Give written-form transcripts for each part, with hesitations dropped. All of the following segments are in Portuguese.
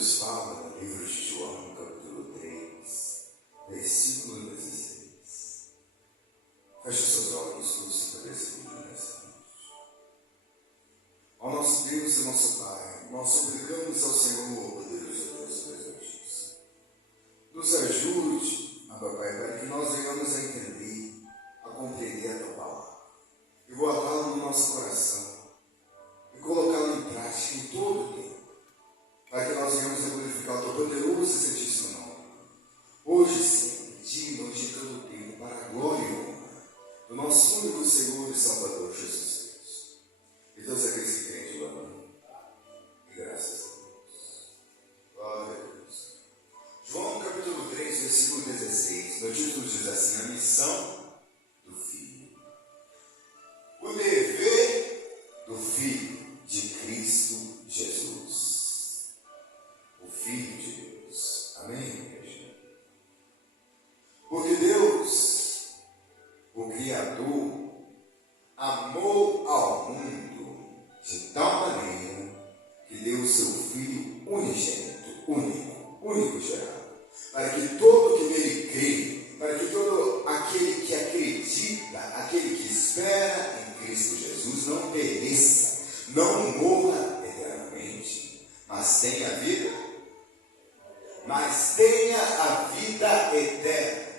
Deus fala no livro de João, capítulo 3, versículo 16. Feche seus olhos, curse para esse vídeo nessa noite. Ó nosso Deus e nosso Pai, nós suplicamos ao Senhor, poderoso Deus das justiça. Nos ajude, Papai, para que nós venhamos a entender, a compreender a Tua palavra e guardá-la no nosso coração e colocá-la em prática em todo o tempo, para que nós venhamos a glorificar o Teu poderoso e santíssimo nome, hoje, sempre, dia e noite, em todo o tempo, para a glória e honra do nosso único Senhor e Salvador Jesus Cristo. E todos aqueles que creem de amém. E graças a Deus. Glória a Deus. João capítulo 3, versículo 16, no título diz assim: a missão do Filho. O dever do Filho de Cristo Jesus. O Filho de Deus. Amém, igreja? Porque Deus, o Criador, amou ao mundo de tal maneira que deu o seu Filho unigênito, único gerado, para que todo que nele crê, para que todo aquele que acredita, aquele que espera em Cristo Jesus não pereça, não morra eternamente, mas tenha a vida eterna.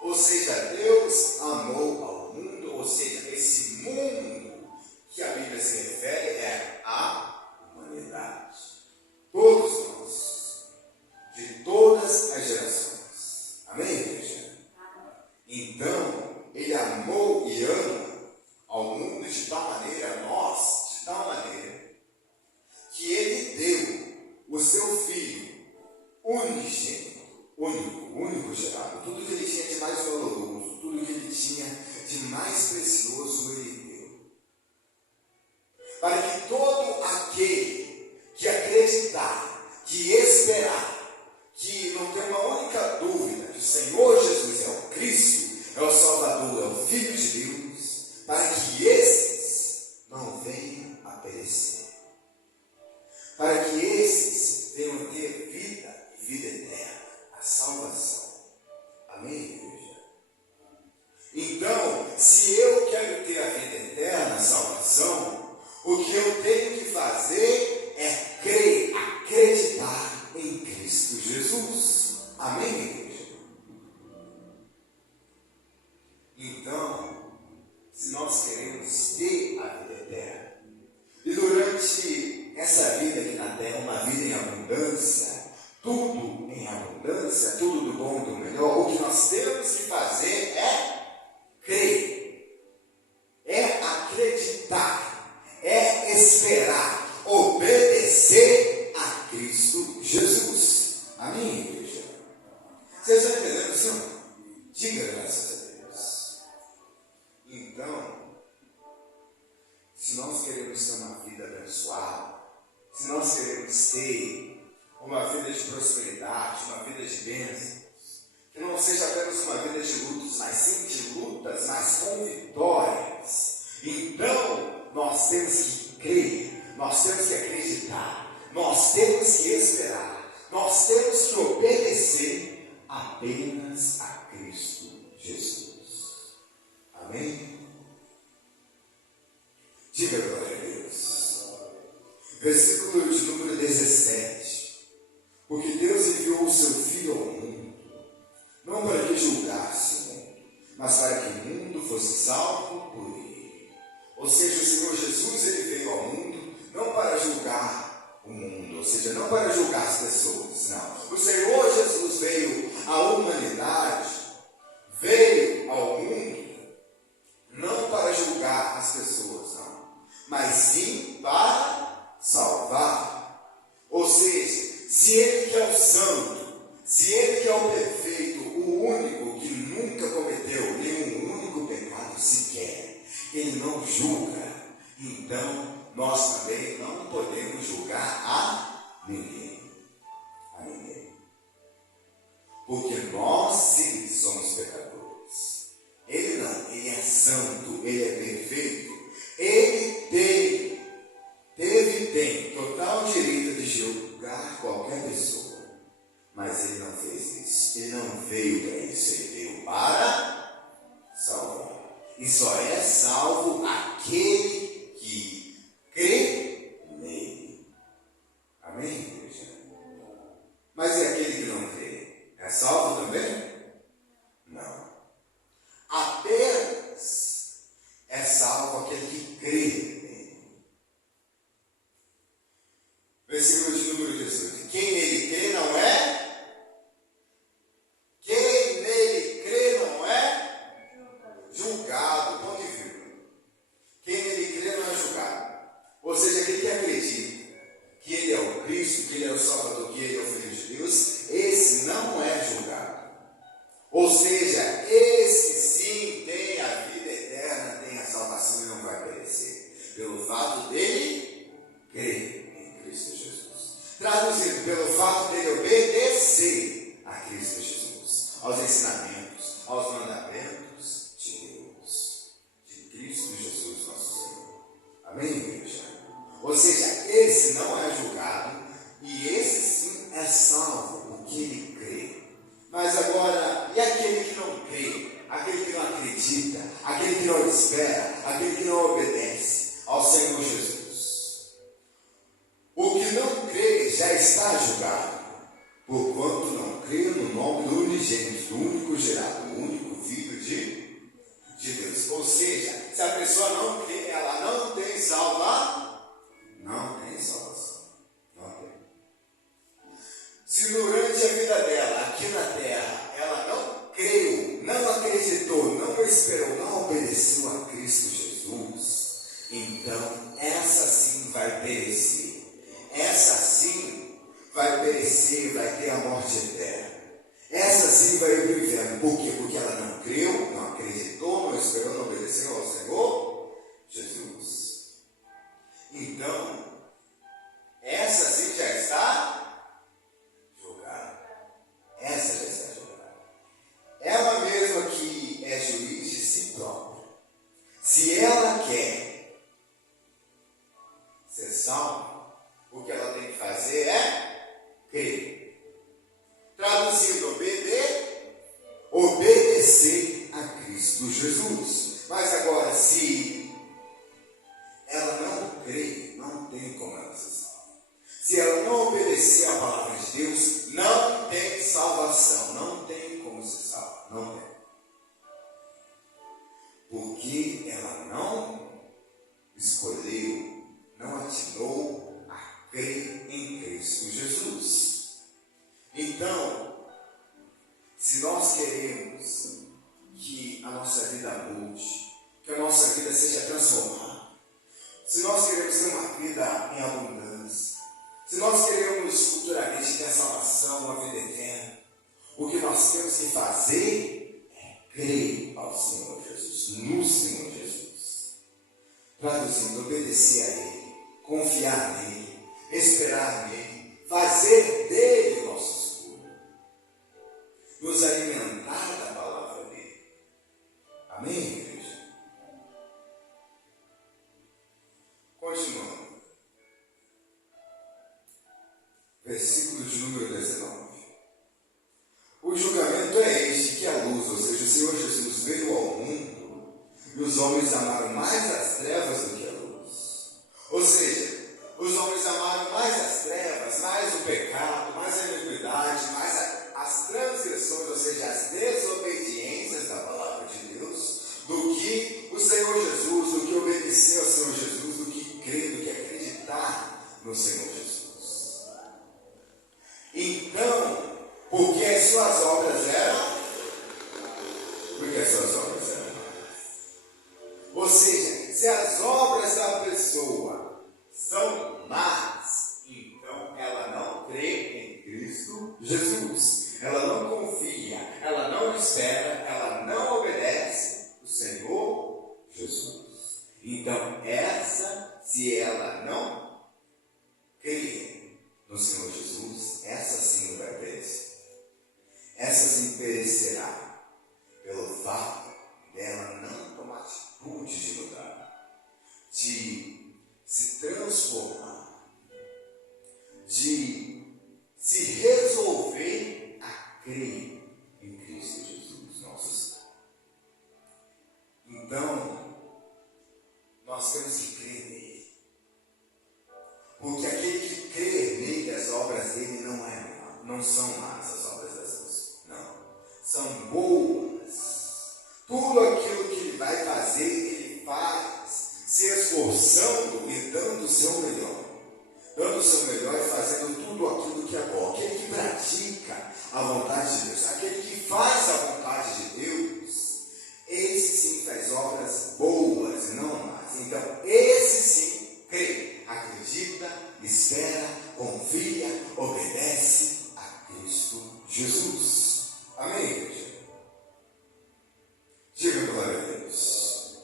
Ou seja, Deus amou ao mundo, ou seja, esse mundo que a Bíblia se refere é a humanidade. Todos nós, de todas as gerações. Amém, igreja? Então, Ele amou e ama ao mundo de tal maneira, a nós, de tal maneira, que Ele deu o seu Filho unigênito, único gerado, tudo que Ele tinha de mais valoroso, tudo que Ele tinha de mais precioso, Ele deu. Para que todo aquele que acreditar, que esperar, que não tem uma única dúvida que o Senhor Jesus é o Cristo, é o Salvador, é o Filho de Deus, para que esses não venham a perecer. Para que esses venham a ter vida eterna, a salvação. Amém, igreja? Então, se eu quero ter a vida eterna, a salvação, o que eu tenho que fazer é crer, acreditar em Cristo Jesus. Amém, igreja? Então, se nós queremos ter a vida eterna, e durante essa vida aqui na terra, uma vida em abundância, tudo em abundância, tudo do bom e do melhor, o que nós temos que fazer é crer, é acreditar, é esperar, obedecer a Cristo Jesus. Amém, igreja? Vocês estão entendendo, senhor? Diga graças a Deus. Então, se nós queremos ter uma vida abençoada, se nós queremos ter uma vida de prosperidade, uma vida de bênçãos, que não seja apenas uma vida de lutas, mas sim de lutas, mas com vitórias. Então, nós temos que crer, nós temos que acreditar, nós temos que esperar, nós temos que obedecer apenas a Cristo Jesus. Amém? Diga glória a Deus. Versículo de número 17. Porque Deus enviou o seu Filho ao mundo, não para que julgasse o mundo, mas para que o mundo fosse salvo por ele. Ou seja, o Senhor Jesus, Ele veio ao mundo não para julgar o mundo, ou seja, não para julgar as pessoas, não. O Senhor Jesus veio à humanidade, veio ao mundo, não para julgar as pessoas, não, mas sim para salvar. Ou seja, se Ele que é o santo, se Ele que é o perfeito, o único que nunca cometeu nenhum único pecado sequer, Ele não julga, então nós também não podemos julgar a ninguém. A ninguém. Porque nós sim somos pecadores. Ele não, Ele é santo, Ele é perfeito. Ele tem total direito de julgar qualquer pessoa. ele não veio para isso, ele veio para salvar. E só é salvo aquele que crê nele. Amém, igreja? Mas e aquele que não crê? É salvo também? Não. Apenas é salvo aquele que crê nele. Versículo de número 18. Quem nele crê não é? Quem nele crê não é? Julgado. Ponto e vírgula. Quem nele crê não é julgado. Ou seja, aquele que acredita que ele é o Cristo, que ele é o Salvador, que ele é o Filho de Deus, esse não é julgado. Ou seja, esse sim tem a vida eterna, tem a salvação e não vai perecer. Pelo fato dele crer em Cristo Jesus. Traduzindo, pelo fato dele obedecer a Cristo Jesus, aos ensinamentos, aos mandamentos de Deus, de Cristo Jesus, nosso Senhor. Amém, igreja? Ou seja, esse não é julgado e esse sim é salvo, porque ele crê. Mas agora, e aquele que não crê, aquele que não acredita, aquele que não espera, aquele que não obedece ao Senhor Jesus? O que não crê já está julgado, porquanto não crê no nome do unigênito, do único gerado, o único Filho de Deus. Ou seja, se a pessoa não crê, ela não tem salvação. Não tem salvação. Não tem. Se durante a vida dela, aqui na terra, ela não creu, não acreditou, não esperou, não obedeceu a Cristo Jesus, então essa sim vai perecer. Essa sim vai perecer, vai ter a morte eterna. Essa sim vai ir para o inferno. Por quê? Porque ela não creu, não acreditou, não esperou, não obedeceu ao Senhor Jesus. Então, essa sim já está julgada. Essa já está julgada. Ela mesma que é juiz de si própria. Se ela quer ser salva, o que ela tem que fazer é crer. Traduzindo, obedecer a Cristo Jesus. Mas agora, se ela não crê, não tem como ela ser salva. Se ela não obedecer a palavra de Deus, não tem salvação, não tem como ser salva, não tem. Porque ela não escolheu, não atinou a crer em Cristo Jesus. Então, se nós queremos que a nossa vida mude, que a nossa vida seja transformada, se nós queremos ter uma vida em abundância, se nós queremos futuramente ter a salvação, uma vida eterna, o que nós temos que fazer é crer ao Senhor Jesus, no Senhor Jesus. Traduzindo, obedecer a Ele, confiar nele, esperar nele, fazer dele o nosso escudo, nos alimentar da palavra dele. Amém, igreja? Continuando. Versículo de número 19. O julgamento é este, que a luz, ou seja, o Senhor Jesus veio ao mundo e os homens amaram mais as trevas do que a luz. Ou seja, os homens amaram mais as trevas, mais o pecado, mais a iniquidade, mais as transgressões, ou seja, as desobediências da palavra de Deus, do que o Senhor Jesus, do que obedecer ao Senhor Jesus, do que crer, do que acreditar no Senhor Jesus. Então, porque as suas obras eram? Porque as suas obras eram más. Ou seja, se as obras da pessoa são más, então ela não crê em Cristo Jesus. Ela não confia, ela não espera, ela não obedece o Senhor Jesus. Então, se ela não crê no Senhor Jesus, essa sim vai perecer. Essa sim perecerá pelo fato dela não tomar atitude de mudar, de se transformar, de se resolver a crer não são más as obras das mãos. Não. São boas. Tudo aquilo que ele vai fazer, ele faz, se esforçando e dando o seu melhor. Dando o seu melhor e fazendo tudo aquilo que é bom. Aquele que pratica a vontade de Deus, aquele que faz a vontade de Deus, esse sim faz obras boas e não más. Então, esse sim crê, acredita, espera, confia, obedece a Cristo Jesus. Amém, igreja? Diga glória a Deus.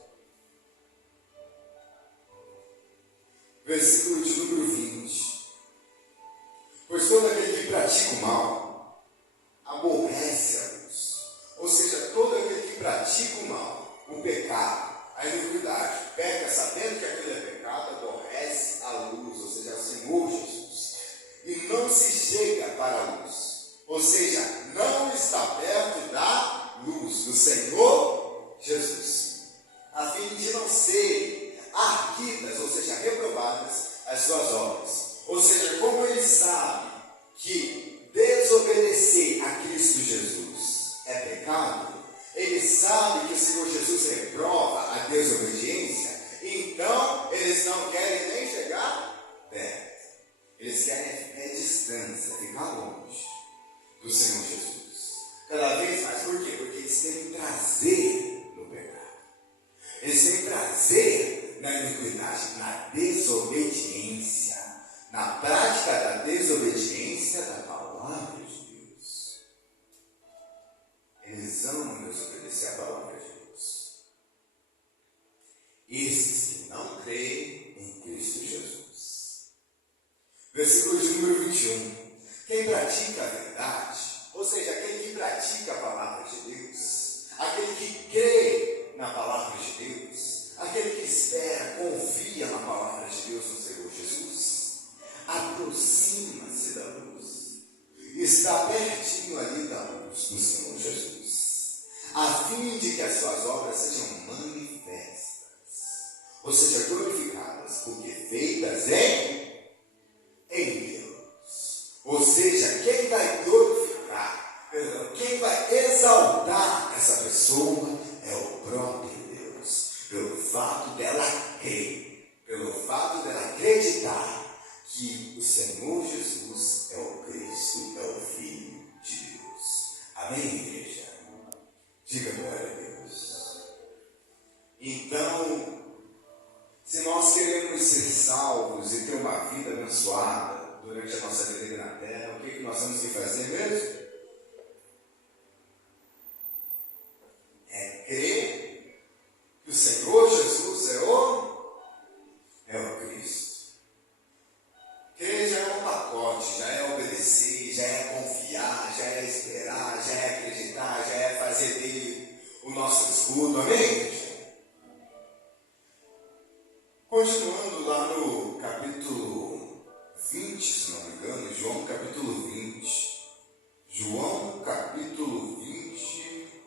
Versículo de número 20. Pois todo aquele que pratica o mal aborrece a luz. Ou seja, todo aquele que pratica o mal, o pecado, a iniquidade, peca sabendo que aquilo é pecado, aborrece a luz, ou seja, o Senhor Jesus. E não se chega para a luz. Ou seja, não está perto da luz do Senhor Jesus, a fim de não serem arquidas, ou seja, reprovadas as suas obras. Ou seja, como ele sabe que desobedecer a Cristo Jesus é pecado, ele sabe que o Senhor Jesus reprova a desobediência, então eles não querem nem chegar perto. Eles querem distância, ficar longe do Senhor Jesus. Cada vez mais. Por quê? Porque eles têm prazer no pecado. Eles têm prazer na iniquidade, na desobediência, na prática da desobediência da palavra de Deus. Eles amam desobedecer a palavra de Deus. Esses que não creem em Cristo Jesus. Versículo de número 21. Quem pratica a verdade, ou seja, aquele que pratica a palavra de Deus, aquele que crê na palavra de Deus, aquele que espera, confia na palavra de Deus no Senhor Jesus, aproxima-se da luz, está pertinho ali da luz do Senhor Jesus, a fim de que as suas obras sejam manifestas, ou seja, glorificadas, porque feitas em Deus. Ou seja, quem vai glorificar, quem vai exaltar essa pessoa é o próprio Deus, pelo fato dela crer, pelo fato dela acreditar que o Senhor Jesus é o Cristo, é o Filho de Deus. Amém, igreja? Diga glória a Deus. Então, se nós queremos ser salvos e ter uma vida abençoada durante a nossa vida na terra, o que nós temos que fazer mesmo? É crer que o Senhor Jesus é o Cristo. Crer já é um pacote, já é obedecer, já é confiar, já é esperar, já é acreditar, já é fazer dele o nosso escudo. Amém? Continuando lá no capítulo 20, se não me engano, João capítulo 20. João capítulo 20.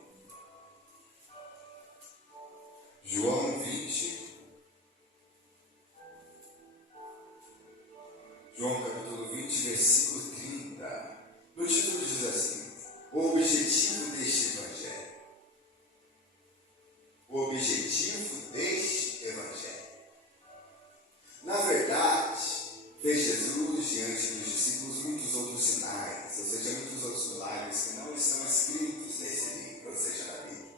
João 20. João capítulo 20, versículo 30. No título diz assim: o objetivo deste evangelho. O objetivo deste evangelho. Na verdade, fez Jesus diante dos discípulos muitos outros sinais, ou seja, muitos outros milagres que não estão escritos nesse livro, ou seja, na Bíblia.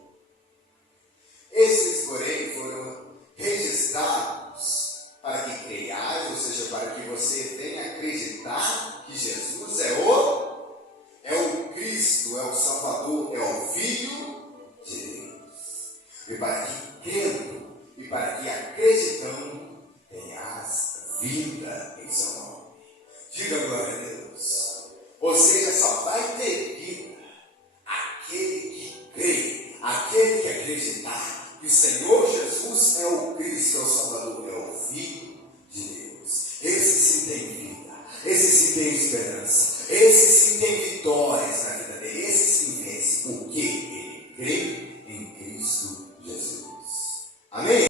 Esses, porém, foram registrados para que creiais, ou seja, para que você venha acreditar que Jesus é o Cristo, é o Salvador, é o Filho de Deus. E para que crendo, e para que acreditando, tenhas vida em seu nome. Diga glória a Deus. Ou seja, só vai ter vida aquele que crê, aquele que acreditar que o Senhor Jesus é o Cristo, é o Salvador, é o Filho de Deus. Esse sim tem vida, esse sim tem esperança, esse sim tem vitórias na vida dele, esse sim vence, porque ele crê em Cristo Jesus. Amém?